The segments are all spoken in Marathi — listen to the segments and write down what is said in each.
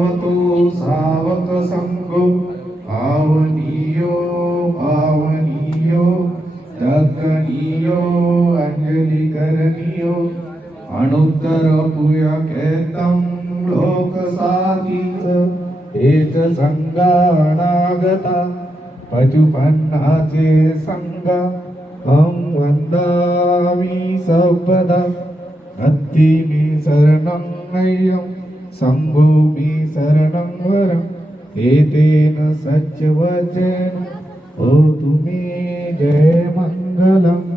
भगवतो सावक संगो पावनीयो पावनीयो दग्गनीयो अंजलि करनीयो अनुत्तर पुया केतम लोक साधीत एक संगानागता पचुपन्नाचे संगा हम वंदामि सर्वदा नत्थिमि शरणं नय्यं शम्भुमि शरणं वरम् एतेन सत्यवचन होतु मे जय मंगलम्।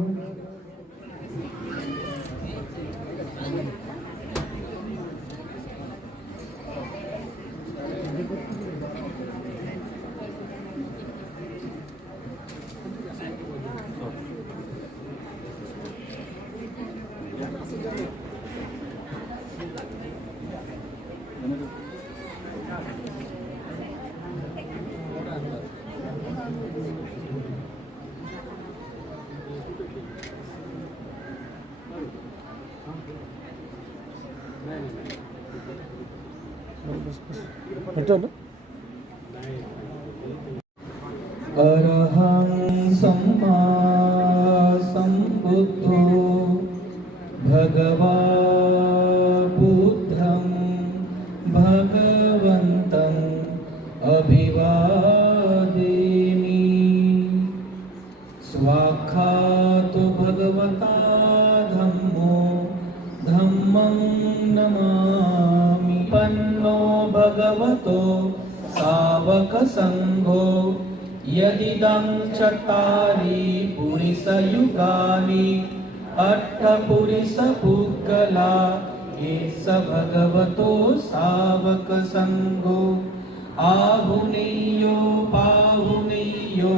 अरहं सम्मा सम्बुद्धो भगवा बुद्धं भगवन्तं अभिवादेमि। स्वाक्षात् भगवता धम्मो धम्मं नमामि। पन्नो भगवतो सावक संघो यदिदं चत्तारि पुरिसयुगानि अट्ठपुरिसपुग्गला एष भगवतो सावक संघो। आहुनेयो पाहुनेयो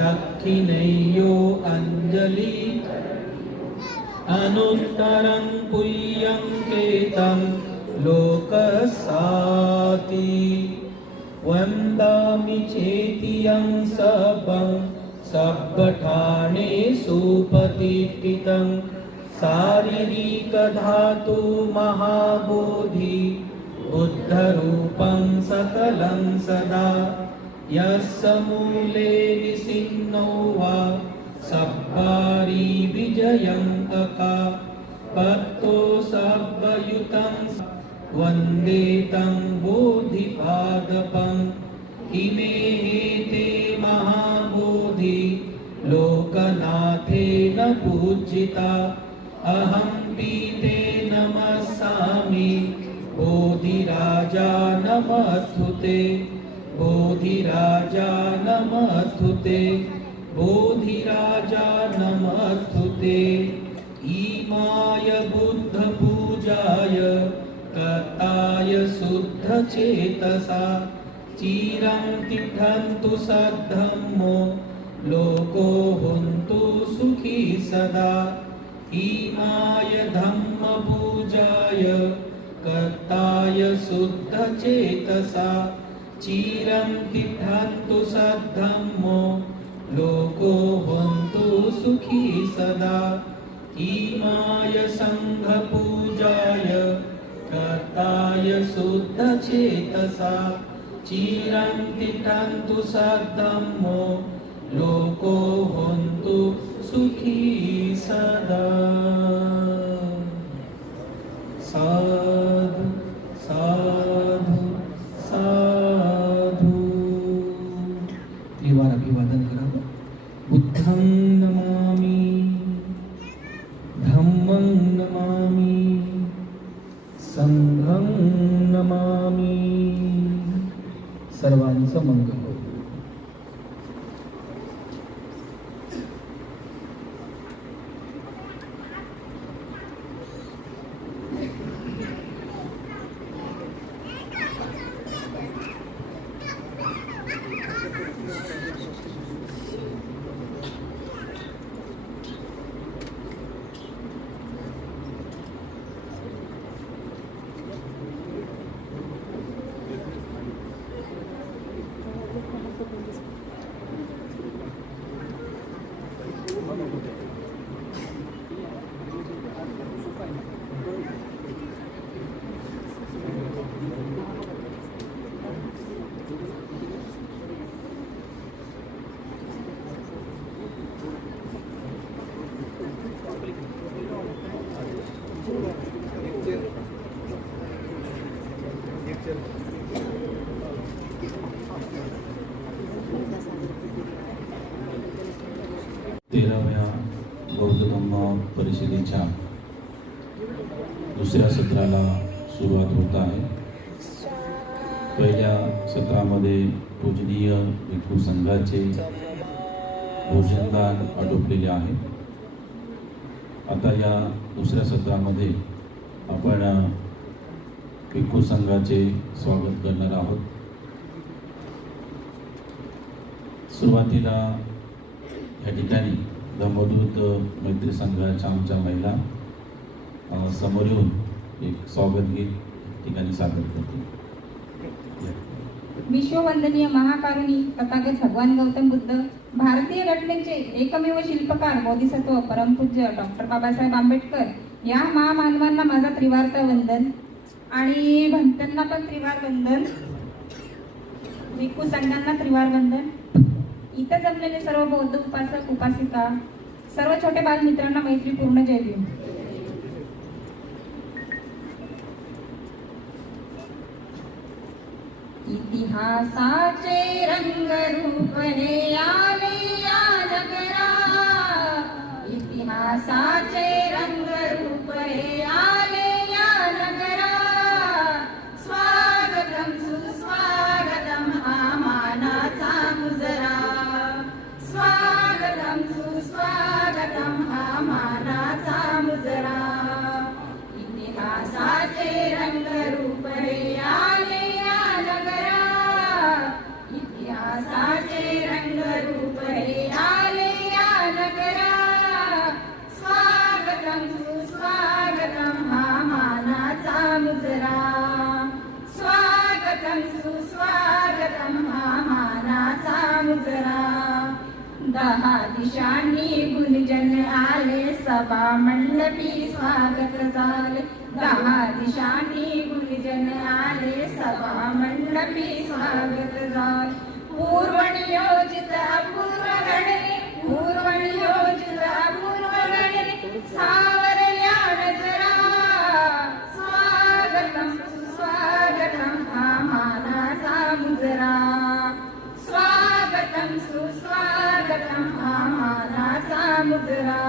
दक्षिणेयो अंजलि अनुत्तरं पुय्यं केतं लोकसाति वन्दामि चेतियं सबं सब्बठानेषु प्रतिष्ठितं शारीरिकधातु महाबोधि बुद्धरूपं सकलं सदा यस्य मूले निसिन्नो वा सब्बारि विजयं अका पत्तो सब्बयुतं वन्दे तं बोधिपादपम्। इमे ते महाबोधि लोकनाथेन पूजिता अहं पीते नमस्सामि बोधिराजा नमस्तुते बोधिराजा नमस्तुते बोधिराजा नमस्तुते। इमाय बुद्ध पूजाय कताय शुद्ध चेतसा चिरं तिष्ठन्तु सद्धम्मो लोको हुन्तु सुखी सदा। इमाय धम्म पूजाय कताय शुद्ध चेतसा चिरं तिष्ठन्तु सद्धम्मो लोको हुन्तु सुखी सदा। इमाय संघ पूजाय कताय शुद्ध चेतसा चिरं तिष्ठन्तु सद्धम्मो लोको हुन्तु सुखी सदा। साधु साधु साधु। त्रिवार अभिवादन करावं। बुद्धं नमामि धम्मं नमामि संघं नमामि। सर्वांचं मंगल हो। 13व्या बौद्ध धम्म परिषदेच्या दुसऱ्या सत्राला सुरुवात होत आहे. पहिल्या सत्रामध्ये पूजनीय भिक्खू संघाचे भोजनदान आटोपलेले आहे. आता या दुसऱ्या सत्रामध्ये आपण भिक्खू संघाचे स्वागत करणार आहोत. सुरुवातीला या ठिकाणी धम्मदूत मैत्री संघाच्या आमच्या महिला समोर येऊन एक स्वागत गीत ठिकाणी सादर करतील. विश्ववंदनीय महाकारुणी तथागत भगवान गौतम बुद्ध, भारतीय घटनेचे एकमेव शिल्पकार बोधिसत्व परमपूज्य डॉक्टर बाबासाहेब आंबेडकर या महामानवांना माझा त्रिवार्थ वंदन आणि भंतांना पण त्रिवार वंदन, भिक्खू संघांना त्रिवार वंदन. इथं जमलेले सर्व बौद्ध उपासक उपासिका, सर्व छोटे बालमित्रांना मैत्रीपूर्ण जय भीम. इतिहासाचे रंगरूप हे आले या नगरा, इतिहासाचे रंगरूप हे आले या नगरा. स्वागतम सुस्वागतम हा मानाचा मुजरा, स्वागतम सुस्वागतम हा मानाचा मुजरा. इतिहासाचे रंगरूप हे आले इतिहासाचे रंगरूप हे आले या नगरा. स्वागतम सुस्वागतम हा मानाचा मुजरा, स्वागतम सुस्वागतम हा मानाचा मुजरा. 10 दिशांनी गुणजन आले, सभा मंडपी स्वागत झाले. 10 दिशांनी गुणजन आले, सभा मंडपी स्वागत झाले. पूर्व नियोजित अपूर्व घडले, पूर्व नियोजित अपूर्व घडले, सावरल्या नजरा. स्वागतम सुस्वागतम हा मानाचा मुजरा, स्वागतम सुस्वागतम हा मानाचा मुजरा.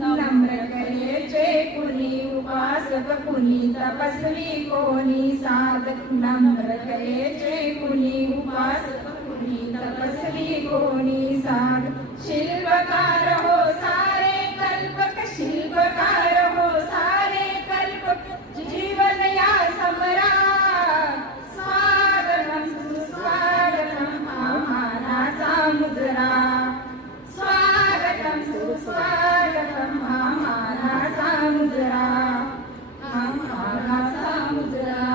नम्र कलेचे कुणी उपासक, कुणी तपस्वी, कोणी साधक. नम्र कलेचे कुणी उपासक, कुणी तपस्वी, कोणी साधक. शिल्पकार हो सारे कल्पक, शिल्पकार हो सारे कल्पक, जीवन या समरा. स्वागतम सुस्वागतम हा मानाचा मुजरा, स्वागतम सुस्वागतम हा मानाचा मुजरा. हा मानाचा मुजरा,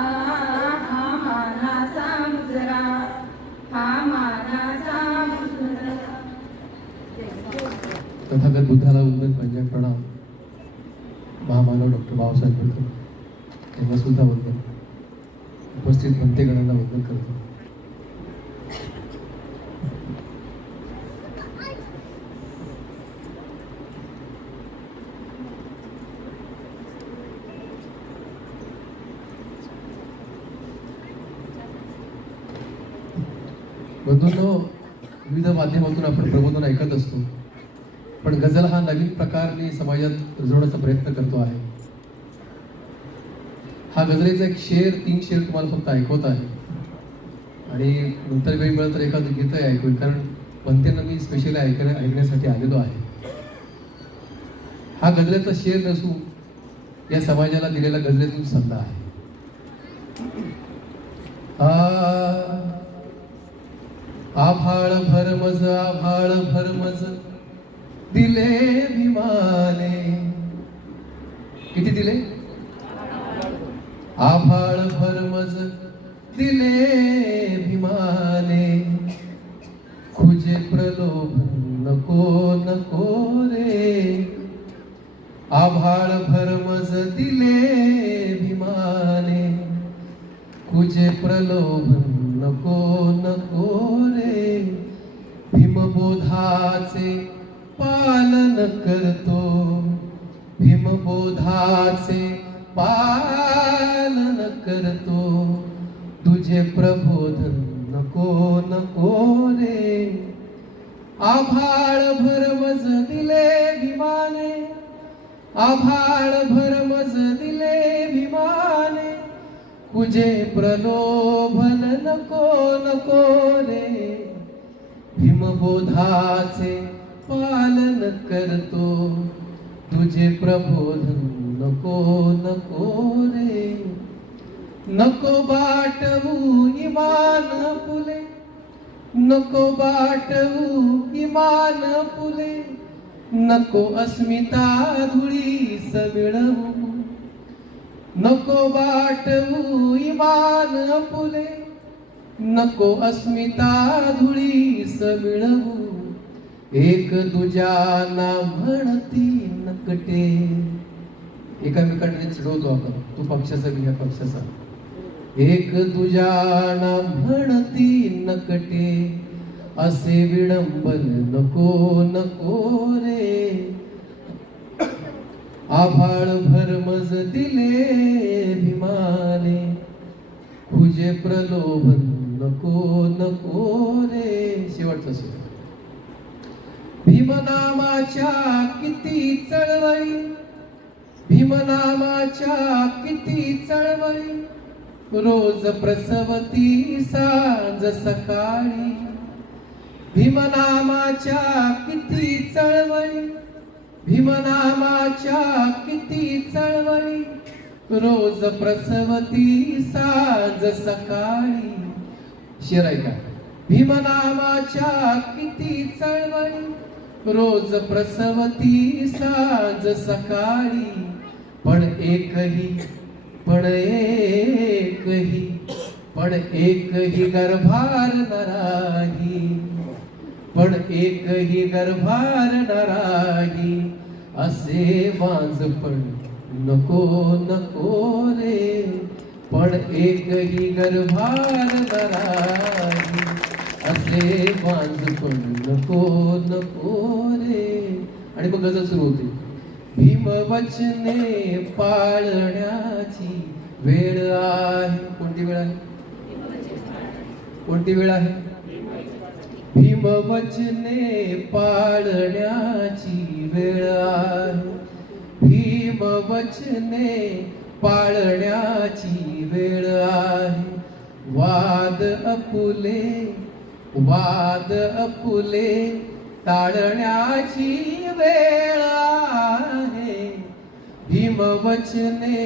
हा मानाचा मुजरा, हा मानाचा मुजरा. तथागत बुद्धाला वंदन, पंजाब प्रणाम. महामानव डॉक्टर बाबासाहेब आंबेडकर यांना सुद्धा वंदन. उपस्थित भंतेगणांना वंदन करतो. बंधूंनो, विविध माध्यमातून आपण प्रबोधन ऐकत असतो, पण गझल हा नवीन प्रकारने समाजात रुजवण्याचा प्रयत्न करतो आहे. हा गझलेचा एक शेर, 3 शेर तुम्हाला फक्त ऐकवत आहे आणि नंतर वेळ मिळाला तर एखादं गीतही ऐकून, कारण बनतेनं मी स्पेशली ऐकण्यासाठी आलेलो आहे. हा गझलेचा शेर नसून या समाजाला दिलेला गझलेतून सल्ला आहे. आभाळ भरमज, आभाळ भरमज दिले विमाने. किती दिले? आभाळ भरमज दिले विमाने, खुजे प्रलोभन नको नको रे. आभाळ भरमज दिले विमाने, खुजे प्रलोभन नको नको रे. भीमबोधाचे पालन करतो, भीमबोधाचे पालन करतो. तुझे प्रबोधन नको नको रे. आभाळ भरमज दिले विमाने, आभाळ भरमज दिले विमाने, तुझे प्रलोभन नको नको रे, भीमबोधाचे पालन करतो, तुझे प्रबोधन नको नको रे, नको बाटवू इमान फुले, नको बाटवू इमान फुले, नको अस्मिता धुळीस मिळवू, नको बाटवू इमान फुले, नको अस्मिता धुळीस मिळवू, एक दुजाना म्हणती नकटे. एकामेकांना चिडवतो आपण, तू पक्षाचा मी या पक्षाचा. एक दुजाना म्हणती नकटे, असे विडंबन नको नको रे. आभाळ भरमज दिले भीमाने, तुझे प्रलोभन नको नको रे. शेवटचा शेवट. भीमनामाच्या किती चळवळी, भीमनामाच्या किती चळवळी, रोज प्रसवती सांज सकाळी. भीमनामाच्या किती चळवळी, भीमनामाच्या किती चळवळी, रोज प्रसवती सांज सकाळी. शेर ऐका. भीमनामाच्या किती चळवळी, रोज प्रसवती सांज सकाळी. पण एकही पण एकही पण एकही गर्भार नराही, पण एकही गर्भार नराही, असे माझपण नको नको रे. पण एकही गर्भार नराही, असे माझपण नको नको रे. आणि मग गजल सुरू होते. भीमवचने पाळण्याची वेळ आहे. कोणती वेळ आहे? कोणती वेळ आहे? भीमवचने पाळण्याची वेळ आहे. भीमवचने पाळण्याची वेळ आहे. वाद अपुले, वाद अपुले टाळण्याची वेळ आहे. भीमवचने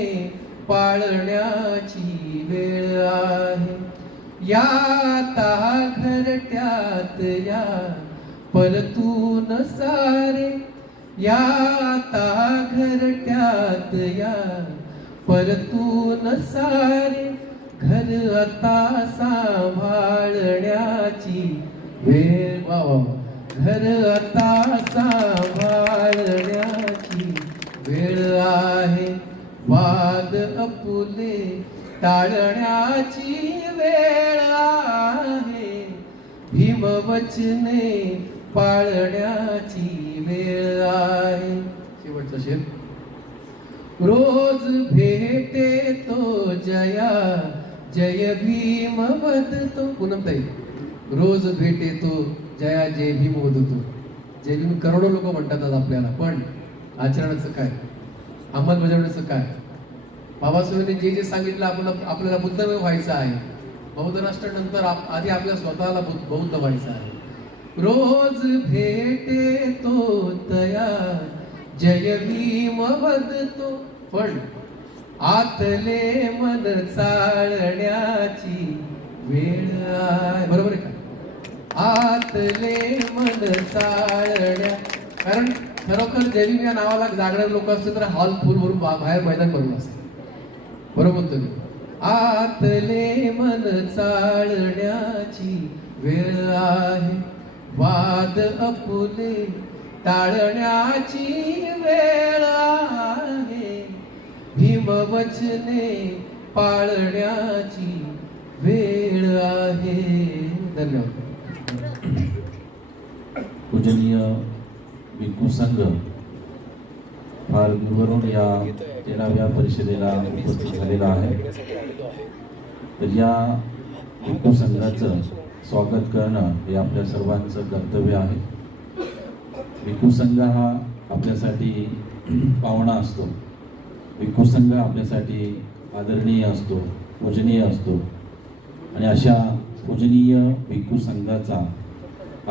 पाळण्याची वेळ आहे. या ता घरट्यात या परतून सारे, या ता घरट्यात या परतून सारे, घर आता सांभाळण्याची वेळ. वा वा. घर आता सांभाळण्याची वेळ आहे. वाद अपुले टाळण्याची वेळ आहे. भीमवचने पाळण्याची वेळ आहे. शेवटचा शेर. रोज भेटे तो जया जय भीम वदतो. पूनमताई. रोज भेटे तो जया जय भीम वदतो. जय भीम करोडो लोक म्हणतात आज आपल्याला, पण आचरणाचं काय, अंमलबजावणीचं काय? बाबासाहेबांनी जे जे सांगितलं आपल्याला बुद्धमय व्हायचं आहे. बौद्ध राष्ट्रानंतर आधी आपल्या स्वतःला बौद्ध व्हायचं आहे. रोज भेटे तो तया जय भीम वदतो, पण आतले मन चाळण्याची वेळ आहे. बरोबर आहे का? आतले मन चाळण्या. कारण खरोखर जय भीम या नावाला जागणारे लोक असते तर हॉल फुल भरून बाहेर मैदान भरून असते. बरोबर बोलतो मी. आतले मन चाळण्याची वेळ आहे. वाद अपुले टाळण्याची वेळ आहे. भीमवचने पाळण्याची वेळ आहे. धन्यवाद. पूजनीय भिक्खू संघ फार दूरवरून या 13व्या परिषदेला उपस्थित झालेला आहे. तर या भिक्खू संघाचं स्वागत करणं हे आपल्या सर्वांचं कर्तव्य आहे. भिक्खू संघ हा आपल्यासाठी पाहुणा असतो. भिक्खू संघ आपल्यासाठी आदरणीय असतो, पूजनीय असतो. आणि अशा पूजनीय भिक्खू संघाचा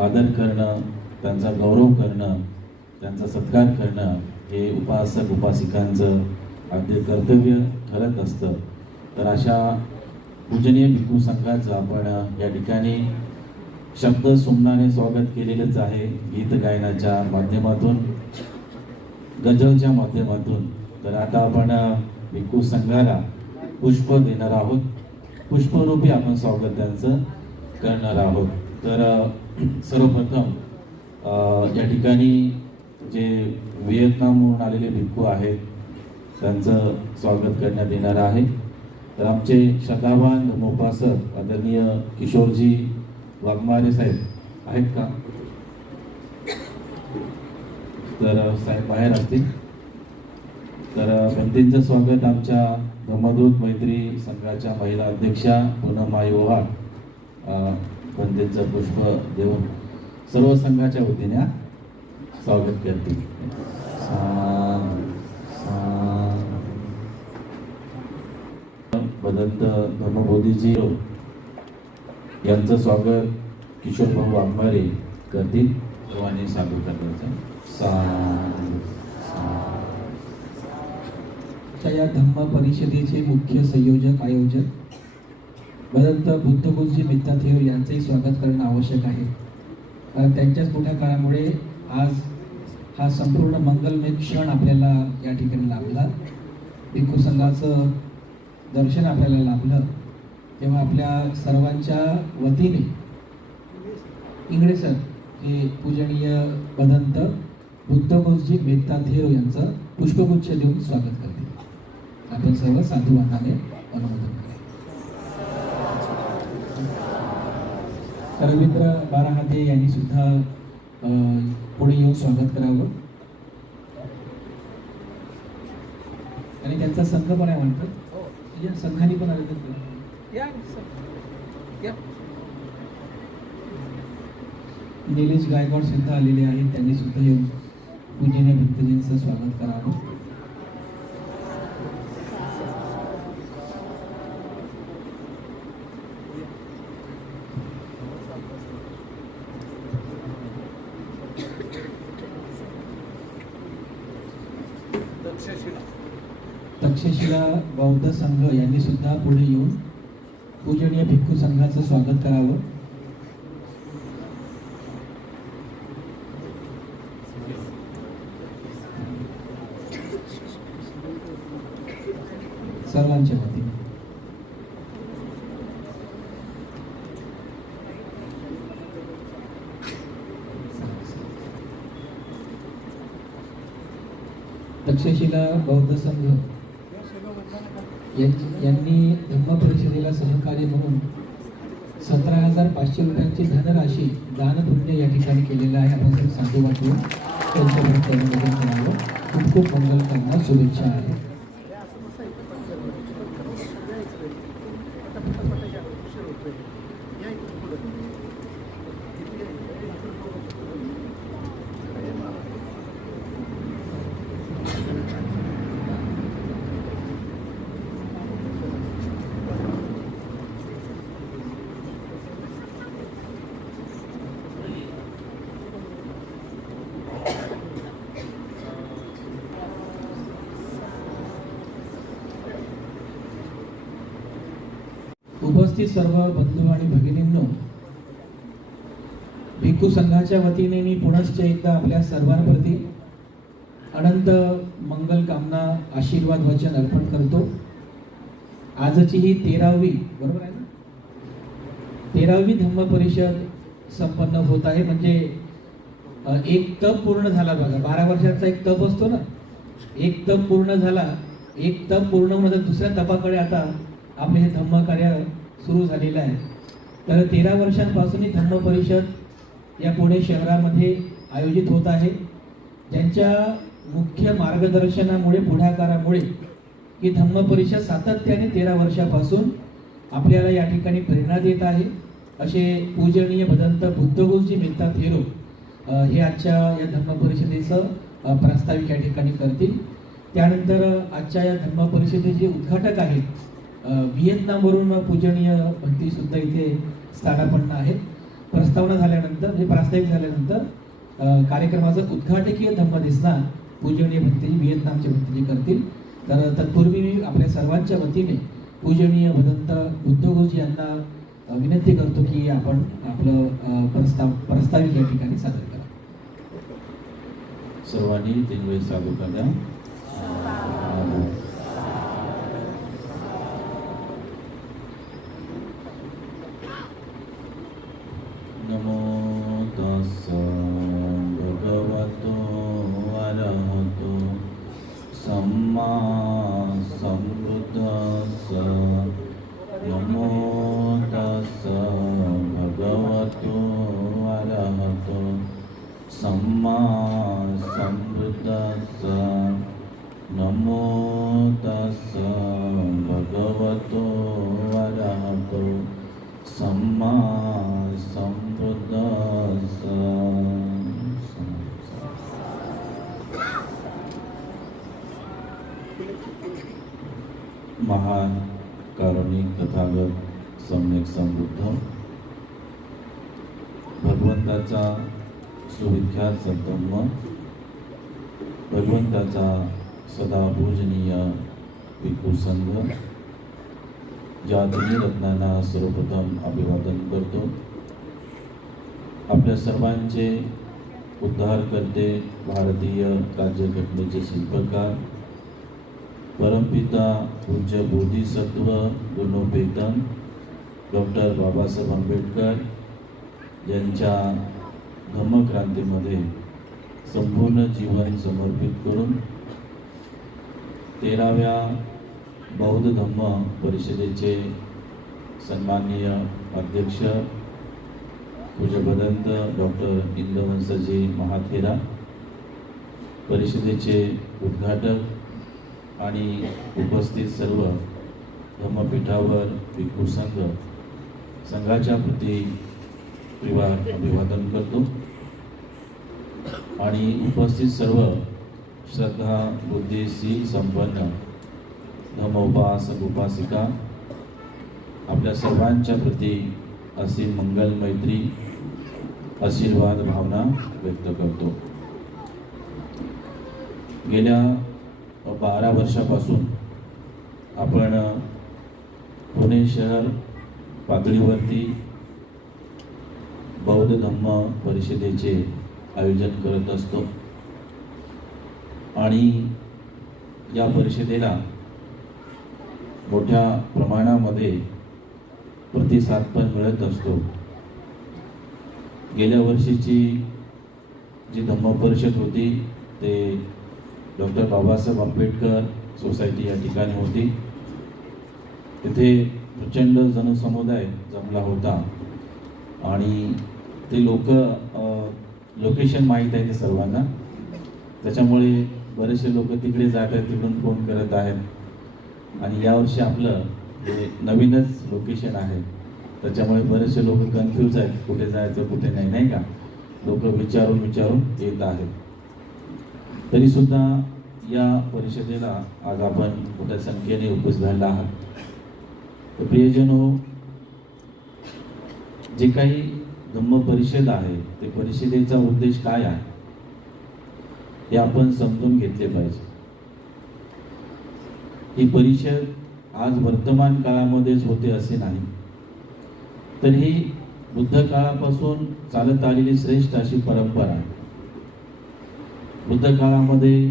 आदर करणं, त्यांचा गौरव करणं, त्यांचा सत्कार करणं हे उपासक उपासिकांचं अगदी कर्तव्य ठरत असतं. तर अशा पूजनीय भिक्खू संघाचं आपण या ठिकाणी शब्द सुमनाने स्वागत केलेलंच आहे, गीत गायनाच्या माध्यमातून, गझलच्या माध्यमातून. तर आता आपण भिक्खू संघाला पुष्प देणार आहोत, पुष्परूपी आपण स्वागत त्यांचं करणार आहोत. तर सर्वप्रथम या ठिकाणी जे व्हिएतनामहून आलेले भिक्खू आहेत त्यांचं स्वागत करण्यात येणार आहे. तर आमचे श्रद्धावान धर्मोपासक आदरणीय किशोरजी वाघमारे साहेब आहेत का? तर साहेब बाहेर असतील. तर बंदींचं स्वागत आमच्या धर्मदूत मैत्री संघाच्या महिला अध्यक्षा पूनममाई ओव्हाळ बंदींचं पुष्प देऊन सर्व संघाच्या वतीने स्वागत करतील. भदंत धर्मबोधीजी यांचं स्वागत किशोर भाऊ वाघमारे करतील. आणि सादर करण्याचं या धम्म परिषदेचे मुख्य संयोजक आयोजक भदंत बुद्धगुरुजी मित्ताथेर यांचंही स्वागत करणं आवश्यक आहे. कारण त्यांच्याच पुढाकारामुळे आज हा संपूर्ण मंगलमय क्षण आपल्याला या ठिकाणी लाभला. भिक्खू संघाचं दर्शन आपल्याला लाभलं तेव्हा आपल्या सर्वांच्या वतीने इंगळे सर हे पूजनीय भदंत बुद्धगुरुजी मित्ताथेर यांचं पुष्पगुच्छ देऊन स्वागत करतील. आपण सर्व साधुवानाने अनुमोदन करा. रवींद्र बाराहाते यांनी सुद्धा पुढे येऊन स्वागत करावं. आणि त्यांचा संघ पण आहे म्हणतात, या संघाने पण आले तर निलेश गायकवाड सुद्धा आलेले आहेत, त्यांनी सुद्धा येऊन पूजनीय भिक्खूजींचं स्वागत करावं. तक्षशिला बौद्ध संघ यांनी सुद्धा पुढे येऊन पूजनीय भिक्खू संघाचं स्वागत करावं. सर्वांच्या वतीने तक्षशिला बौद्ध संघ यांनी धम्म परिषदेला सहकार्य म्हणून 17,500 रुपयांची धनराशी दानपुण्य या ठिकाणी केलेलं आहे. आपण सर्व साधू वाटून त्यांच्याबरोबर करावं. खूप खूप मंगल करणार शुभेच्छा आहे. उपस्थित सर्व बंधू आणि भगिनींनो, भिक्खू संघाच्या वतीने मी पुनश्च एकदा आपल्या सर्वांप्रती अनंत मंगल कामना आशीर्वाद वचन अर्पण करतो. आजची ही 13वी बरोबर आहे ना, 13वी धम्म परिषद संपन्न होत आहे. म्हणजे एक तप पूर्ण झाला बघा. 12 वर्षाचा एक तप असतो ना, एक तप पूर्ण झाला. एक तप पूर्ण होऊन दुसऱ्या तपाकडे आता आपले हे धम्म कार्य सुरू झालेलं आहे. तर 13 वर्षांपासून ही धम्म परिषद या पुणे शहरामध्ये आयोजित होत आहे. ज्यांच्या मुख्य मार्गदर्शनामुळे पुढाकारामुळे ही धम्म परिषद सातत्याने 13 वर्षापासून आपल्याला या ठिकाणी प्रेरणा देत आहे. असे पूजनीय भदंत बुद्धगुरुजी मित्ताथेर हे आजच्या या धर्म परिषदेचं प्रास्ताविक या ठिकाणी करतील. त्यानंतर आजच्या या धर्म परिषदेचे उद्घाटक आहेत व्हिएतनामवरून पूजनीय भक्तीसुद्धा इथे स्थानापन्न आहेत. प्रस्तावना झाल्यानंतर हे प्रास्ताविक झाल्यानंतर कार्यक्रमाचं उद्घाटकीय धम्मदेसना पूजनीय भक्तीजी व्हिएतनामचे भक्तीजी करतील. तर तत्पूर्वी मी आपल्या सर्वांच्या वतीने पूजनीय भदंत बुद्धघोष यांना विनंती करतो की आपण आपलं प्रस्ताविक या ठिकाणी सादर करा. सर्वांनी 3 वेळेस सादर करा. नमो तस्स भगवतो अरहतो सम्मा सम्बुद्धस्स. नमो तस्स भगवतो अरहतो सम्मा सम्बुद्धस्स. नमो तस्स भगवतो अरहतो सम्मा सम्बुद्धस्स. महान कारुणिक तथागत सम्यक समृद्ध भगवंताचा सुविख्यात संतम्म, भगवंताचा सदा पूजनीय भिक्खू संघ, ज्या तिन्ही रत्नांना सर्वप्रथम अभिवादन करतो. आपल्या सर्वांचे उद्धार करते, भारतीय राज्यघटनेचे शिल्पकार, परमपिता पूज्य बोधिसत्व गुणोपेतन डॉक्टर बाबासाहेब आंबेडकर यांच्या धम्मक्रांतीमध्ये संपूर्ण जीवन समर्पित करून 13व्या बौद्ध धम्म परिषदेचे सन्माननीय अध्यक्ष पूज्य भदंत डॉक्टर इंदवंसजी महाथेरा, परिषदेचे उद्घाटक आणि उपस्थित सर्व धम्मपीठावर भिक्खू संघाच्या प्रती त्रिवार अभिवादन करतो. आणि उपस्थित सर्व श्रद्धा बुद्धीशी संपन्न धम्मोपासक उपासिका आपल्या सर्वांच्या प्रती अशी मंगल मैत्री आशीर्वाद भावना व्यक्त करतो. गेल्या 12 वर्षापासून आपण पुणे शहर पातळीवरती बौद्ध धम्म परिषदेचे आयोजन करत असतो आणि या परिषदेला मोठ्या प्रमाणामध्ये प्रतिसाद पण मिळत असतो. गेल्या वर्षीची जी धम्म परिषद होती ते डॉक्टर बाबासाहेब आंबेडकर सोसायटी या ठिकाणी होती. तिथे प्रचंड जनसमुदाय जमला होता आणि ते लोकेशन माहीत आहे ते सर्वांना, त्याच्यामुळे बरेचसे लोक तिकडे जात आहेत, तिकडून फोन करत आहेत. आणि यावर्षी आपलं हे नवीनच लोकेशन आहे, त्याच्यामुळे बरेचसे लोक कन्फ्यूज आहेत कुठे जायचं कुठे नाही, नाही का. लोक विचारून येत आहेत. तरीसुद्धा या परिषदेला आज आपण मोठ्या संख्येने उपस्थित झालेला आहात. तर प्रियजनो, जे काही धम्म परिषद आहे ते परिषदेचा उद्देश काय आहे हे आपण समजून घेतले पाहिजे. ही परिषद आज वर्तमान काळामध्येच होते असे नाही, तर ही बुद्ध काळापासून चालत आलेली श्रेष्ठ अशी परंपरा आहे. बुद्ध काळामध्ये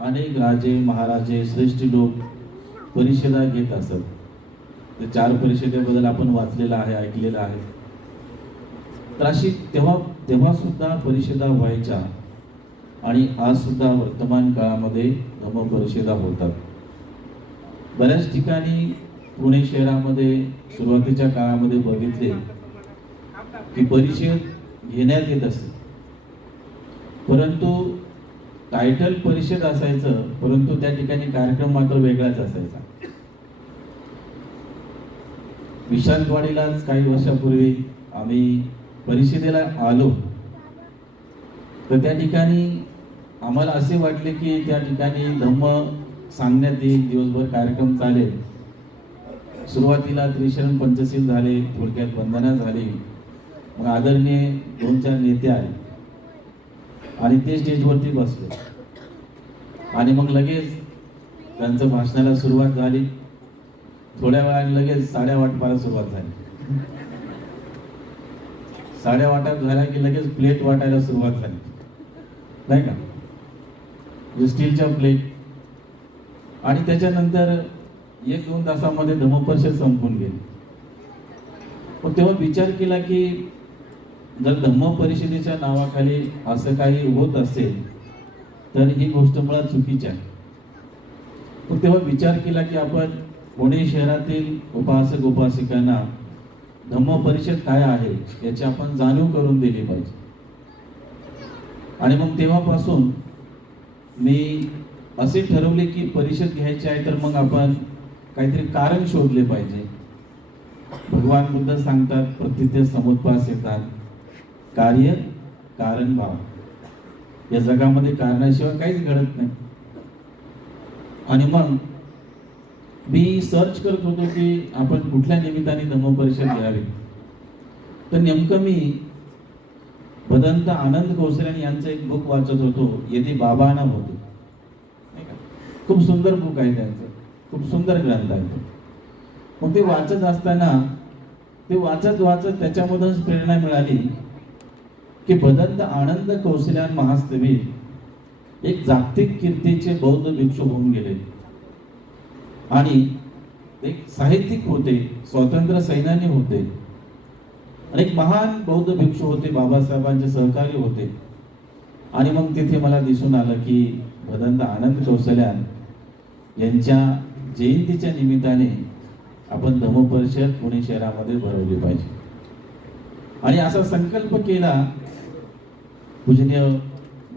अनेक राजे महाराजे श्रेष्ठ लोक परिषदा घेत असत. ते 4 परिषदेबद्दल आपण वाचलेलं आहे, ऐकलेलं आहे. तर अशी तेव्हा सुद्धा परिषदा व्हायच्या आणि आज सुद्धा वर्तमान काळामध्ये धम्म परिषदा होतात. बऱ्याच ठिकाणी पुणे शहरामध्ये सुरुवातीच्या काळामध्ये बघितले की परिषद घेण्यात येत असते, परंतु टायटल परिषद असायचं, परंतु त्या ठिकाणी कार्यक्रम मात्र वेगळाच असायचा. विश्रांतवाडीलाच काही वर्षापूर्वी आम्ही परिषदेला आलो तर त्या ठिकाणी आम्हाला असे वाटले की त्या ठिकाणी धम्म सांगण्यात येईल, दिवसभर कार्यक्रम चालेल. सुरुवातीला त्रिशरण पंचशील झाले, थोडक्यात वंदना झाली, मग आदरणीय 2-4 नेते आले आणि ते स्टेजवरती बसले आणि मग लगेच त्यांचं भाषणाला सुरुवात झाली. थोड्या वेळाने लगेच साड्या वाटपाला सुरुवात झाली. साड्या वाटप झाल्या की लगेच प्लेट वाटायला सुरुवात झाली, नाही का, म्हणजे स्टीलच्या प्लेट. आणि त्याच्यानंतर 1-2 तासामध्ये धम्मपरिषद संपून गेली. मग तेव्हा विचार केला की जर धम्मपरिषदेच्या नावाखाली असं काही होत असेल तर ही गोष्ट मुळात चुकीची आहे. मग तेव्हा विचार केला की आपण पुणे शहरातील उपासक उपासिकांना धम्मपरिषद काय आहे याची आपण जाणीव करून दिली पाहिजे. आणि मग तेव्हापासून मी असे ठरवले की परिषद घ्यायची आहे तर मग आपण काहीतरी कारण शोधले पाहिजे. भगवान बुद्ध सांगतात प्रथित्य समुत्पास येतात, कार्य कारण भाव. या जगामध्ये कारणाशिवाय काहीच घडत नाही. आणि मग मी सर्च करत होतो की आपण कुठल्या निमित्ताने धम्मपरिषद घ्यावी. तर नेमकं मी भदंत आनंद कौशल्यान यांचं एक बुक वाचत होतो, यदि बाबांना होते. खूप सुंदर बुक आहे त्यांचं, खूप सुंदर ग्रंथ आहे. मग ते वाचत असताना ते वाचत वाचत त्याच्यामधूनच प्रेरणा मिळाली की भदंत आनंद कौशल्यान महास्तवीर एक जागतिक कीर्तीचे बौद्ध भिक्षू होऊन गेले आणि एक साहित्यिक होते, स्वातंत्र्य सैनानी होते आणि एक महान बौद्ध भिक्षू होते, बाबासाहेबांचे सहकारी होते. आणि मग तिथे मला दिसून आलं की भदंत आनंद कौशल्यान यांच्या जयंतीच्या निमित्ताने आपण धम्मपरिषद पुणे शहरामध्ये भरवली पाहिजे. आणि असा संकल्प केला. पूजनीय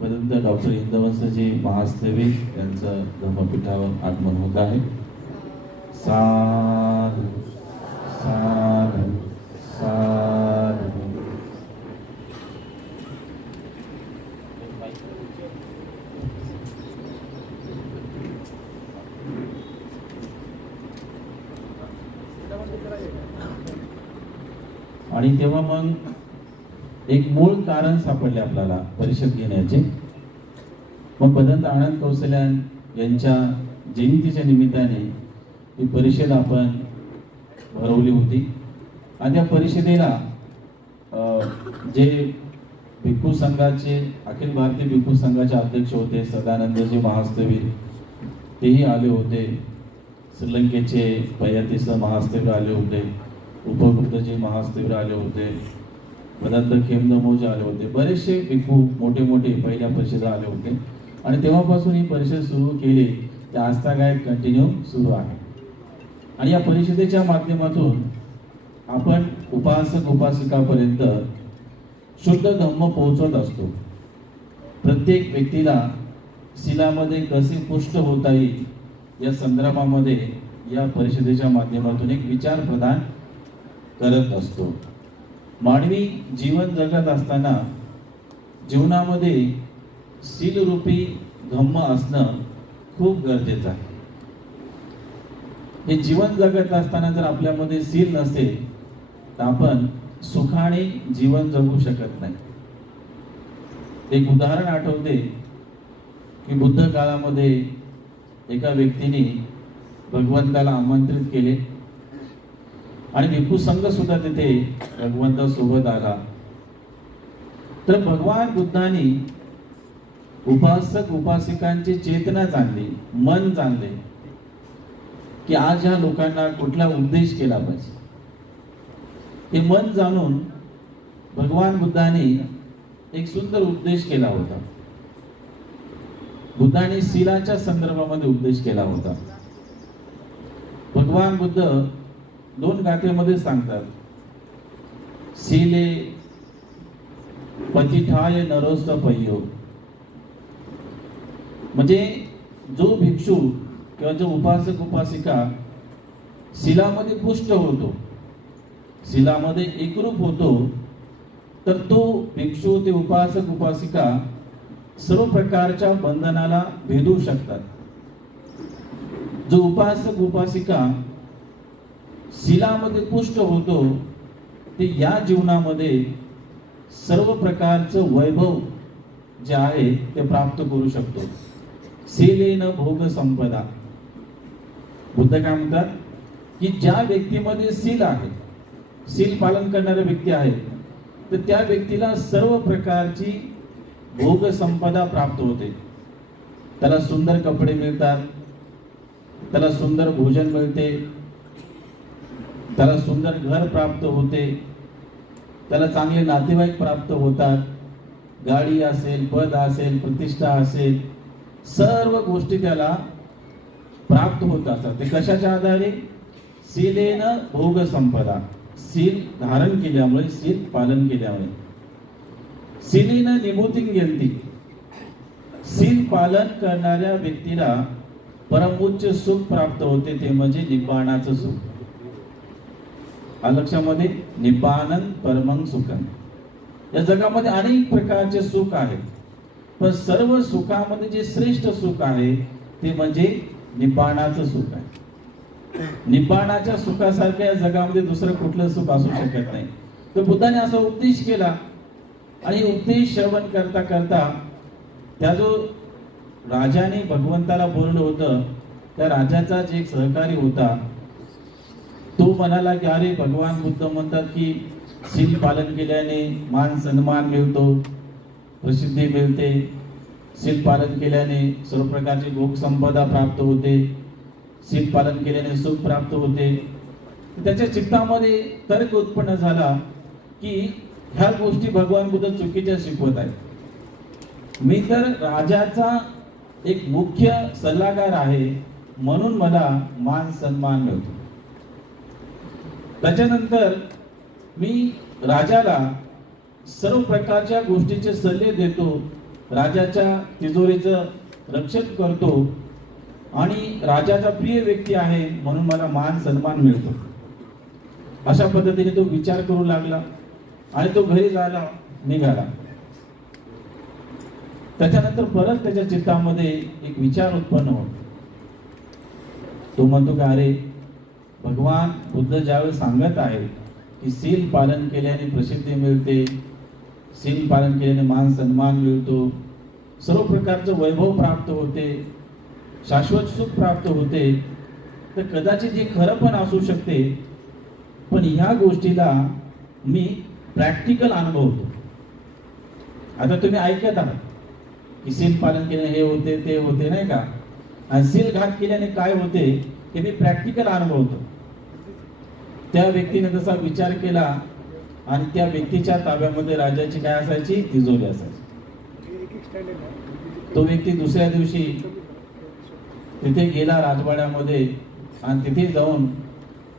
भदंत डॉक्टर इंदवंसजी महास्थवी यांचं धम्मपीठावर आगमन होत आहे. साधु साधु साधु. आणि तेव्हा मग एक मूळ कारण सापडले आपल्याला परिषद घेण्याचे. मग भदंत आनंद कौशल्यान यांच्या जयंतीच्या निमित्ताने ही परिषद आपण भरवली होती. आणि त्या परिषदेला जे भिक्खू संघाचे अखिल भारतीय भिक्खू संघाचे अध्यक्ष होते सदानंदजी महास्थवीर, तेही आले होते. श्रीलंकेचे पयतीस महास्थवीर आले होते, उपगुप्तजी महास्थवीर आले होते, भदंत खेमदमोजी आले होते. बरेचसे भिक्खू मोठे मोठे पहिल्या परिषदेला आले होते. आणि तेव्हापासून ही परिषद सुरू केली, त्या आस्थागायत कंटिन्यू सुरू आहे. आणि या परिषदेच्या माध्यमातून आपण उपासक उपासिकापर्यंत शुद्ध धम्म पोहोचवत असतो. प्रत्येक व्यक्तीला शीलामध्ये कसे पुष्ट होता येईल या संदर्भामध्ये या परिषदेच्या माध्यमातून एक विचार प्रदान करत असतो. मानवी जीवन जगत असताना जीवनामध्ये शीलरूपी धम्म असणं खूप गरजेचं आहे. हे जीवन जगत असताना जर आपल्यामध्ये शील नसेल तर आपण सुखाने जीवन जगू शकत नाही. एक उदाहरण आठवते की बुद्ध काळामध्ये एका व्यक्तीने भगवंताला आमंत्रित केले आणि भिक्खू संघ सुद्धा तिथे भगवंतासोबत आला. तर भगवान बुद्धांनी उपासक उपासिकांची चेतना जाणली, मन जाणले की आज ह्या लोकांना कुठला उपदेश केला पाहिजे. हे मन जाणून भगवान बुद्धांनी एक सुंदर उपदेश केला होता. बुद्धांनी शीलाच्या संदर्भामध्ये उपदेश केला होता. भगवान बुद्ध 2 गाथेमध्ये सांगतात, शीले पतिठाय नरोस्त पय्यो. म्हणजे जो भिक्षू किंवा जो उपासक उपासिका शीलामध्ये पुष्ट होतो, शीलामध्ये एकरूप होतो, तर तो भिक्षू ते उपासक उपासिका सर्व प्रकारच्या बंधनाला भेदू शकतात. जो उपासक उपासिका शीलामध्ये पुष्ट होतो ते या जीवनामध्ये सर्व प्रकारचं वैभव जे आहे ते प्राप्त करू शकतो. शीलेन भोग संपदा. बुद्ध काय म्हणतात की ज्या व्यक्तीमध्ये शील आहे, शील पालन करणारा व्यक्ती आहे, तर त्या व्यक्तीला सर्व प्रकारची भोग संपदा प्राप्त होते. त्याला सुंदर कपडे मिळतात, त्याला सुंदर भोजन मिळते, त्याला सुंदर घर प्राप्त होते, त्याला चांगले नातेवाईक प्राप्त होतात, गाडी असेल, पद असेल, प्रतिष्ठा असेल, सर्व गोष्टी त्याला प्राप्त होत असतात. ते कशाच्या आधारे? शीलेन भोग संपदा. शील धारण केल्यामुळे, शील पालन केल्यामुळे. शीलेन निभूती गेलती. शील पालन करणाऱ्या व्यक्तीला परमोच्च सुख प्राप्त होते, ते म्हणजे निब्बाणाचं सुख. लक्षामध्ये, निब्बाणं परमं सुखं. या जगामध्ये अनेक प्रकारचे सुख आहेत, पण सर्व सुखामध्ये जे श्रेष्ठ सुख आहे ते म्हणजे निब्बाणाचं सुख आहे. निब्बाणाच्या सुखासारख्या या जगामध्ये दुसरं कुठलं सुख असू शकत नाही. तर बुद्धाने असा उपदेश केला आणि उपदेश श्रवण करता करता त्या जो राजाने भगवंताला बोललं होतं, त्या राजाचा जे एक सहकारी होता तो म्हणाला की अरे, भगवान बुद्ध म्हणतात की शील पालन केल्याने मान सन्मान मिळतो, प्रसिद्धी मिळते, शील पालन केल्याने सर्व प्रकारची भोग संपदा प्राप्त होते, शील पालन केल्याने सुख प्राप्त होते. त्याच्या चित्तामध्ये तर्क उत्पन्न झाला की ह्या गोष्टी भगवान बुद्ध चुकीच्या शिकवत आहेत. मी तर राजाचा एक मुख्य सल्लागार आहे, म्हणून मला मान सन्मान मिळतो. त्याच्यानंतर मी राजाला सर्व प्रकारच्या गोष्टीचे सल्ले देतो, राजाच्या तिजोरीचं रक्षण करतो आणि राजाचा प्रिय व्यक्ती आहे, म्हणून मला मान सन्मान मिळतो. अशा पद्धतीने तो विचार करू लागला आणि तो घरी जायला निघाला. त्याच्यानंतर परत त्याच्या चित्तामध्ये एक विचार उत्पन्न होतो. तो म्हणतो की अरे, भगवान बुद्ध ज्यावेळेस सांगत आहे की शील पालन केल्याने प्रसिद्धी मिळते, शील पालन केल्याने मान सन्मान मिळतो, सर्व प्रकारचं वैभव प्राप्त होते, शाश्वत सुख प्राप्त होते, तर कदाचित हे खरं पण असू शकते, पण ह्या गोष्टीला मी प्रॅक्टिकल अनुभवतो. आता तुम्ही ऐकत आहात की शील पालन केल्याने हे होते, ते होते, नाही का? आणि शील घात केल्याने काय होते हे मी प्रॅक्टिकल अनुभवतो. त्या व्यक्तीने तसा विचार केला आणि त्या व्यक्तीच्या ताब्यामध्ये राजाची काय असायची? तिजोरी असायची. तो व्यक्ती दुसऱ्या दिवशी तिथे गेला राजवाड्यामध्ये आणि तिथे जाऊन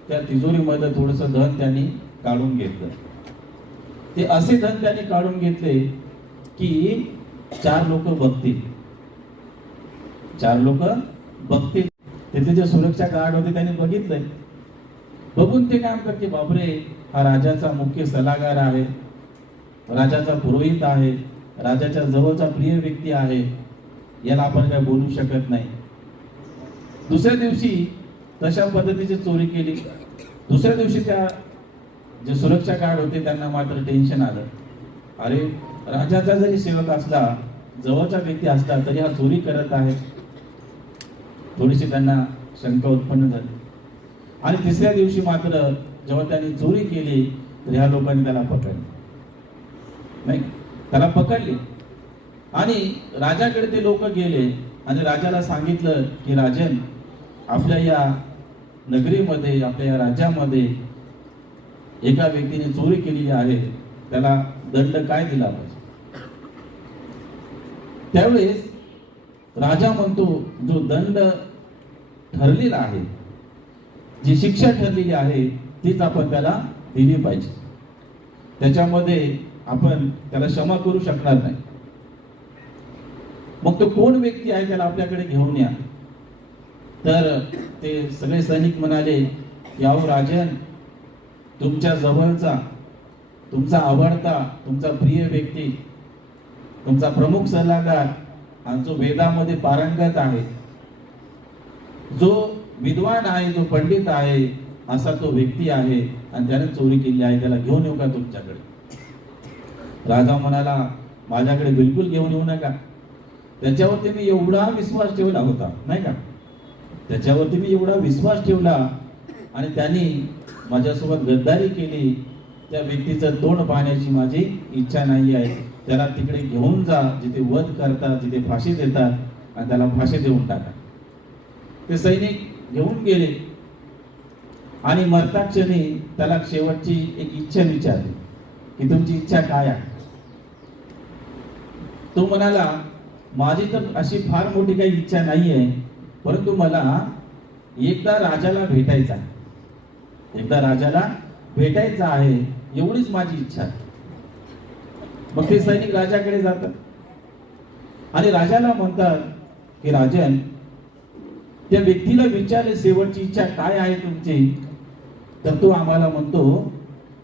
त्या तिजोरीमध्ये थोडंसं धन त्यांनी काढून घेतलं. ते असे धन त्यांनी काढून घेतले की 4 लोक बघतील. 4 लोक बघतील. तिथे जे सुरक्षा गार्ड होते त्यांनी बघितलंय. बघून ते काय म्हणतात की बापरे, हा राजाचा मुख्य सल्लागार आहे, राजाचा पुरोहित आहे, राजाच्या जवळचा प्रिय व्यक्ती आहे, याला आपण काय बोलू शकत नाही. दुसऱ्या दिवशी तशा पद्धतीची चोरी केली. दुसऱ्या दिवशी त्या जे सुरक्षा गार्ड होते त्यांना मात्र टेन्शन आलं. अरे, राजाचा जरी सेवक असला, जवळचा व्यक्ती असला, तरी हा चोरी करत आहे. थोडीशी त्यांना शंका उत्पन्न झाली. आणि तिसऱ्या दिवशी मात्र जेव्हा त्यांनी चोरी केली तर ह्या लोकांनी त्याला पकडले. नाही, त्याला पकडले आणि राजाकडे ते लोक गेले आणि राजाला सांगितलं की राजन, आपल्या या नगरीमध्ये, आपल्या या राज्यामध्ये एका व्यक्तीने चोरी केलेली आहे, त्याला दंड काय दिला पाहिजे? त्यावेळेस राजा म्हणतो, जो दंड ठरलेला आहे, जी शिक्षा ठरलेली आहे, तीच आपण त्याला दिली पाहिजे. त्याच्यामध्ये आपण त्याला क्षमा करू शकणार नाही. मग तो कोण व्यक्ती आहे त्याला आपल्याकडे घेऊन या. तर ते सगळे सैनिक म्हणाले, याव राजन, तुमच्या जवळचा, तुमचा आवडता, तुमचा प्रिय व्यक्ती तुमचा प्रमुख सल्लागार आणि जो वेदामध्ये पारंगत आहे, जो विद्वान आहे, जो पंडित आहे, असा तो व्यक्ती आहे आणि त्याने चोरी केली आहे, त्याला घेऊन येऊ का तुमच्याकडे? राजा म्हणाला, माझ्याकडे बिलकुल घेऊन येऊ नका. त्याच्यावरती मी एवढा विश्वास ठेवला होता, नाही का? त्याच्यावरती मी एवढा विश्वास ठेवला आणि त्यांनी माझ्यासोबत गद्दारी केली. त्या व्यक्तीचं तोंड पाहण्याची माझी इच्छा नाही आहे. त्याला तिकडे घेऊन जा, जिथे वध करतात, जिथे फाशी देतात, आणि त्याला फाशी देऊन टाका. ते सैनिक घेऊन गेले आणि मरताक्षणी त्याला शेवटची एक इच्छा विचारली की तुमची इच्छा काय आहे? तो म्हणाला, माझी तर अशी फार मोठी काही इच्छा नाही आहे, परंतु मला एकदा राजाला भेटायचं आहे, एकदा राजाला भेटायचं आहे, एवढीच माझी इच्छा आहे. मग ते सैनिक राजाकडे जातात आणि राजाला म्हणतात की राजन, त्या व्यक्तीला विचारले शेवटची इच्छा काय आहे तुमची, तर तो आम्हाला म्हणतो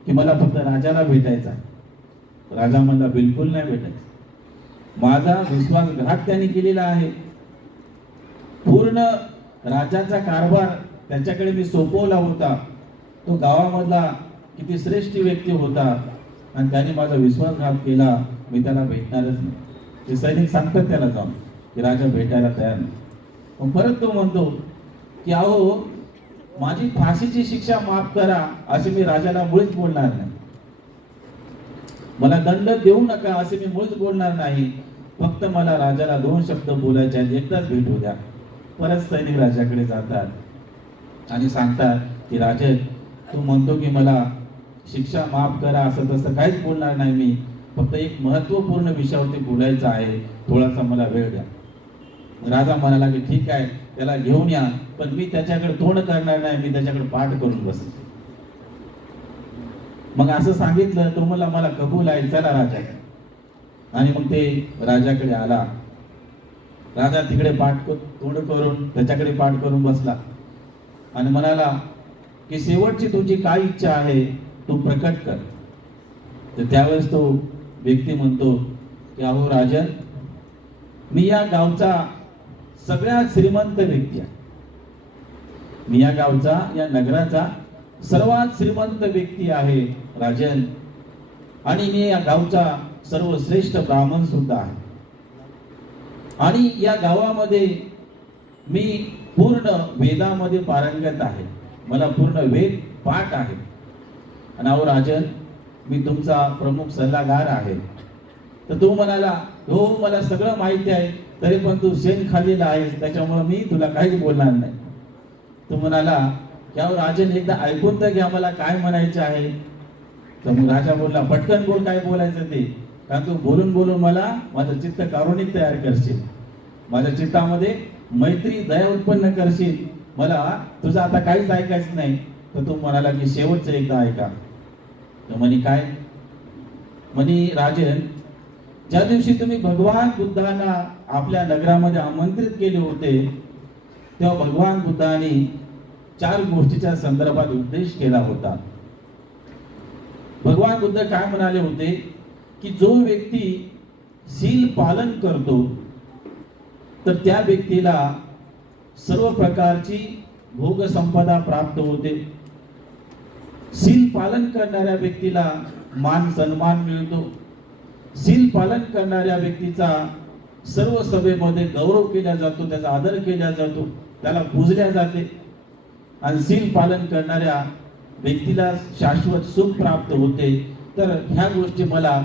की मला फक्त राजाला भेटायचा आहे. राजा म्हणला, बिलकुल नाही भेटायचं. माझा विश्वासघात त्याने केलेला आहे. पूर्ण राजाचा कारभार त्याच्याकडे मी सोपवला होता. तो गावामधला किती श्रेष्ठ व्यक्ती होता आणि त्याने माझा विश्वासघात केला. मी त्याला भेटणारच नाही. ते सैनिक सांगतात त्याला जाऊन की राजा भेटायला तयार नाही. पण परत तो म्हणतो की अहो, माझी फाशीची शिक्षा माफ करा असे मी राजाला मुळीच बोलणार नाही. मला दंड देऊ नका असे मी मुळीच बोलणार नाही. फक्त मला राजाला 2 शब्द बोलायचे आहेत, एकदाच भेटू द्या. परत सैनिक राजाकडे जातात आणि सांगतात की राजे, तू म्हणतो की मला शिक्षा माफ करा, असं तसं काहीच बोलणार नाही मी. फक्त एक महत्वपूर्ण विषयावरती बोलायचं आहे, थोडासा मला वेळ द्या. राजा म्हणाला की ठीक आहे, त्याला घेऊन या, पण मी त्याच्याकडे तोंड करणार नाही, मी त्याच्याकडे पाठ करून बसेन. मग असं सांगितलं. तो मला मला कबूल आहे, चला राजा. आणि मग ते राजाकडे आला. राजा तिकडे तोंड करून त्याच्याकडे पाठ करून बसला आणि म्हणाला की शेवटची तुझी काय इच्छा आहे तू प्रकट कर. तर त्यावेळेस तो व्यक्ती म्हणतो की अहो राजन, मी या गावचा सगळ्यात श्रीमंत व्यक्ती आहे. मी या गावचा, या नगराचा सर्वात श्रीमंत व्यक्ती आहे राजन. आणि मी या गावचा सर्वश्रेष्ठ ब्राह्मण सुद्धा आहे. आणि या गावामध्ये मी पूर्ण वेदामध्ये पारंगत आहे. मला पूर्ण वेद पाठ आहे. आणि अहो राजन, मी तुमचा प्रमुख सल्लागार आहे. तर तो म्हणाला, हो मला सगळं माहिती आहे, तरी पण तू शेण खाल्लेला आहेस, त्याच्यामुळे मी तुला काहीच बोलणार नाही. तो म्हणाला की अहो राजन, एकदा ऐकून तर घ्या, मला काय म्हणायचे आहे. तर मग राजा बोलला, पटकन बोल, काय बोलायचं ते, कारण तू बोलून बोलून मला माझं चित्त कारुणिक तयार करशील, माझ्या चित्तामध्ये मैत्री दया उत्पन्न करशील. मला तुझं आता काहीच ऐकायचं नाही. तर तो म्हणाला की शेवटचं एकदा ऐका. तर म्हणे काय? म्हणे राजन, ज्या दिवशी तुम्ही भगवान बुद्धांना आपल्या नगरामध्ये आमंत्रित केले होते, तेव्हा भगवान बुद्धांनी 4 गोष्टीच्या संदर्भात उपदेश केला होता. भगवान बुद्ध काय म्हणाले होते की जो व्यक्ती शील पालन करतो तर त्या व्यक्तीला सर्व प्रकारची भोग संपदा प्राप्त होते. शील पालन करणाऱ्या व्यक्तीला मान सन्मान मिळतो. शील पालन करणाऱ्या व्यक्तीचा सर्व सभेमध्ये गौरव केला जातो, त्याचा आदर केला जातो, त्याला पूजल्या जाते. आणि शील पालन करणाऱ्या व्यक्तीला शाश्वत सुख प्राप्त होते. तर ह्या गोष्टी मला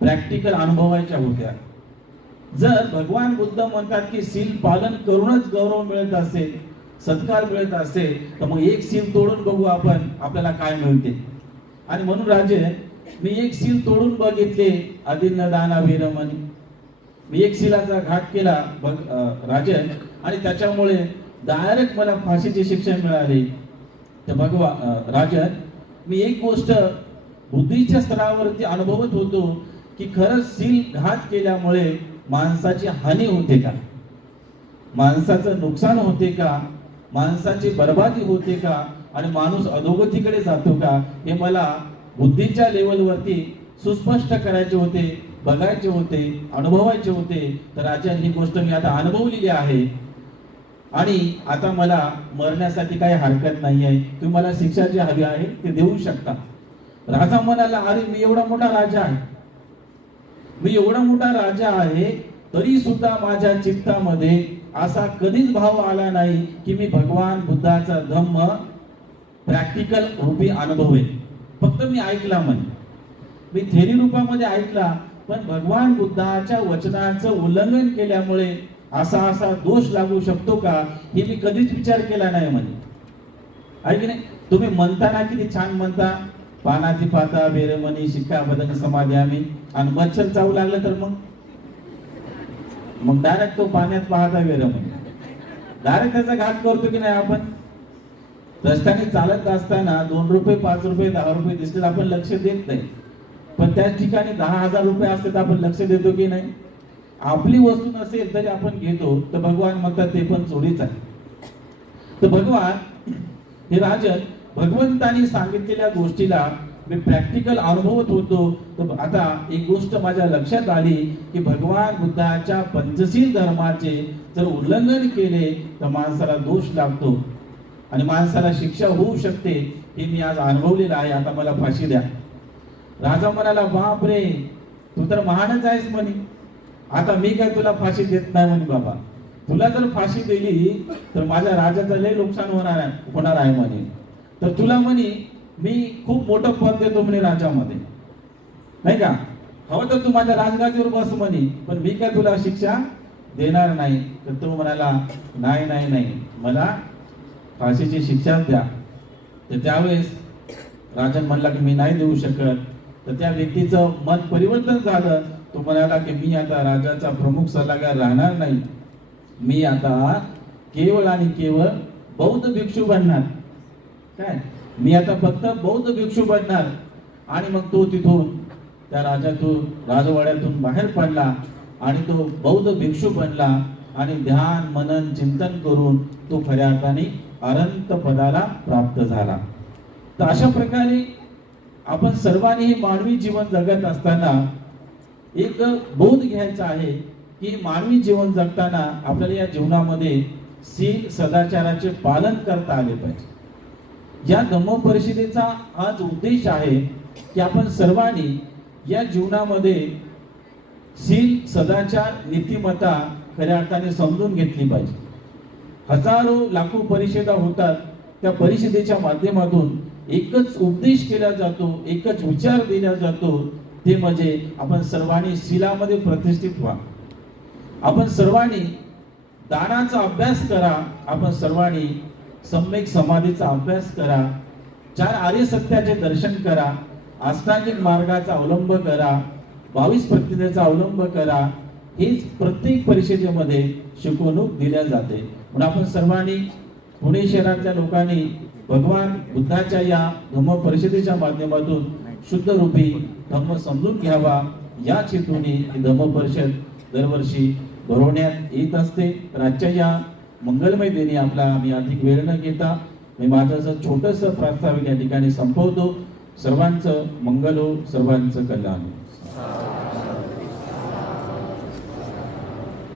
प्रॅक्टिकल अनुभवायच्या होत्या. जर भगवान बुद्ध म्हणतात की शील पालन करूनच गौरव मिळत असेल, सत्कार मिळत असेल, तर मग एक शील तोडून बघू आपण, आपल्याला काय मिळते. आणि म्हणून राजे, मी एक शील तोडून बघितले, अदिन्न दाना वीरमणी. मी एक शीलाचा घात केला राजन, आणि त्याच्यामुळे डायरेक्ट मला फाशीची शिक्षा मिळाली. तर राजन, मी एक गोष्ट बुद्धीच्या स्तरावरती अनुभवत होतो की खरंच शील घात केल्यामुळे माणसाची हानी होते का, माणसाचं नुकसान होते का, माणसाची बर्बादी होते का, आणि माणूस अधोगतीकडे जातो का, हे मला बुद्धीच्या लेवलवरती सुस्पष्ट करायचे होते. बघायचे होते, अनुभवायचे होते. तर राजन, ही गोष्ट मी आता अनुभवलेली आहे आणि आता मला मरण्यासाठी काही हरकत नाही आहे. तुम्ही मला शिक्षा जी हवी आहे ते देऊ शकता. राजा म्हणाला, अरे मी एवढा मोठा राजा आहे, मी एवढा मोठा राजा आहे, तरी सुद्धा माझ्या चित्तामध्ये असा कधीच भाव आला नाही की मी भगवान बुद्धाचा धम्म प्रॅक्टिकल रूपी अनुभवेल. फक्त मी ऐकला म्हणे, मी थेरी रूपामध्ये ऐकला, पण भगवान बुद्धाच्या वचनाचं उल्लंघन केल्यामुळे असा दोष लागू शकतो का, हे मी कधीच विचार केला नाही म्हणे. आहे की नाही? तुम्ही म्हणता ना, किती छान म्हणता, पानाची पाता बेरमणी शिक्का बदन समाधी आम्ही, आणि मच्छर चावू लागलं तर मग डायरेक्ट तो पाण्यात पाहता बेरमणी, डायरेक्ट त्याचा घात करतो की नाही आपण. रस्त्याने चालत असताना 2 रुपये 5 रुपये 10 रुपये दिसतील, आपण लक्ष देत नाही. पण त्याच ठिकाणी 10,000 रुपये असते तर आपण लक्ष देतो की नाही. आपली वस्तू नसेल तरी आपण घेतो, तर भगवान म्हणतात ते पण चोरीच आहे. तर भगवान हे राजन, भगवंतानी सांगितलेल्या गोष्टीला मी प्रॅक्टिकल अनुभवत होतो. तर आता एक गोष्ट माझ्या लक्षात आली की भगवान बुद्धाच्या पंचशील धर्माचे जर उल्लंघन केले तर माणसाला दोष लागतो आणि माणसाला शिक्षा होऊ शकते. हे मी आज अनुभवलेलं आहे. आता मला फाशी द्या. राजा म्हणाला, बाप रे, तू तर महानच आहेस म्हणे, आता मी काय तुला फाशी देत नाही म्हणे. बाबा, तुला जर फाशी दिली तर माझ्या राजाचं लय नुकसान होणार आहे म्हणे. तर तुला म्हणे मी खूप मोठं पद देतो म्हणे राज्यामध्ये, नाही का, हवं तर तू माझ्या राजगादीवर बस म्हणे, पण मी काय तुला शिक्षा देणार नाही. तर तो म्हणाला, नाही नाही नाही, मला फाशीची शिक्षा द्या. तर त्यावेळेस राजन म्हणला की मी नाही देऊ शकत. तर त्या व्यक्तीचं मन परिवर्तन झालं. तो म्हणाला की मी आता राजाचा प्रमुख सल्लागार राहणार नाही, मी आता केवळ आणि केवळ बौद्ध भिक्षू बनणार. काय, मी आता फक्त बौद्ध भिक्षू बनणार. आणि मग तो तिथून त्या राजवाड्यातून बाहेर पडला आणि तो बौद्ध भिक्षू बनला आणि ध्यान मनन चिंतन करून तो खऱ्या अर्थाने अनंत पदाला प्राप्त झाला. तर अशा प्रकारे आपण सर्वांनी हे मानवी जीवन जगत असताना एक बोध घ्यायचा आहे की मानवी जीवन जगताना आपल्याला या जीवनामध्ये शील सदाचाराचे पालन करता आले पाहिजे. या धम्म परिषदेचा हाच उद्देश आहे की आपण सर्वांनी या जीवनामध्ये शील सदाचार नीतिमत्ता खऱ्या अर्थाने समजून घेतली पाहिजे. हजारो लाखो परिषदा होतात, त्या परिषदेच्या माध्यमातून एकच उपदेश केला जातो, एकच विचार दिला जातो, ते म्हणजे आपण सर्वांनी शीलामध्ये प्रतिष्ठित व्हा. आपण सर्वांनी दानाचा अभ्यास करा, आपण सर्वांनी सम्यक समाधीचा अभ्यास करा, 4 आर्य सत्याचे दर्शन करा, अष्टांगिक मार्गाचा अवलंब करा, 22 प्रतिज्ञेचा अवलंब करा. हेच प्रत्येक परिषदेमध्ये शिकवणूक दिल्या जाते. म्हणून आपण सर्वांनी पुणे शहरातल्या लोकांनी भगवान बुद्धाच्या या धम्म परिषदेच्या माध्यमातून शुद्ध रूपी धम्म समजून घ्यावा. या हेतूने ही धम्म परिषद दरवर्षी भरवण्यात येत असते. आजच्या या मंगलमय दिनी आपला मी अधिक वेळ न घेता मी माझं असं छोटंसं प्रास्ताविक या ठिकाणी संपवतो. सर्वांचं मंगल हो, सर्वांचं कल्याण हो.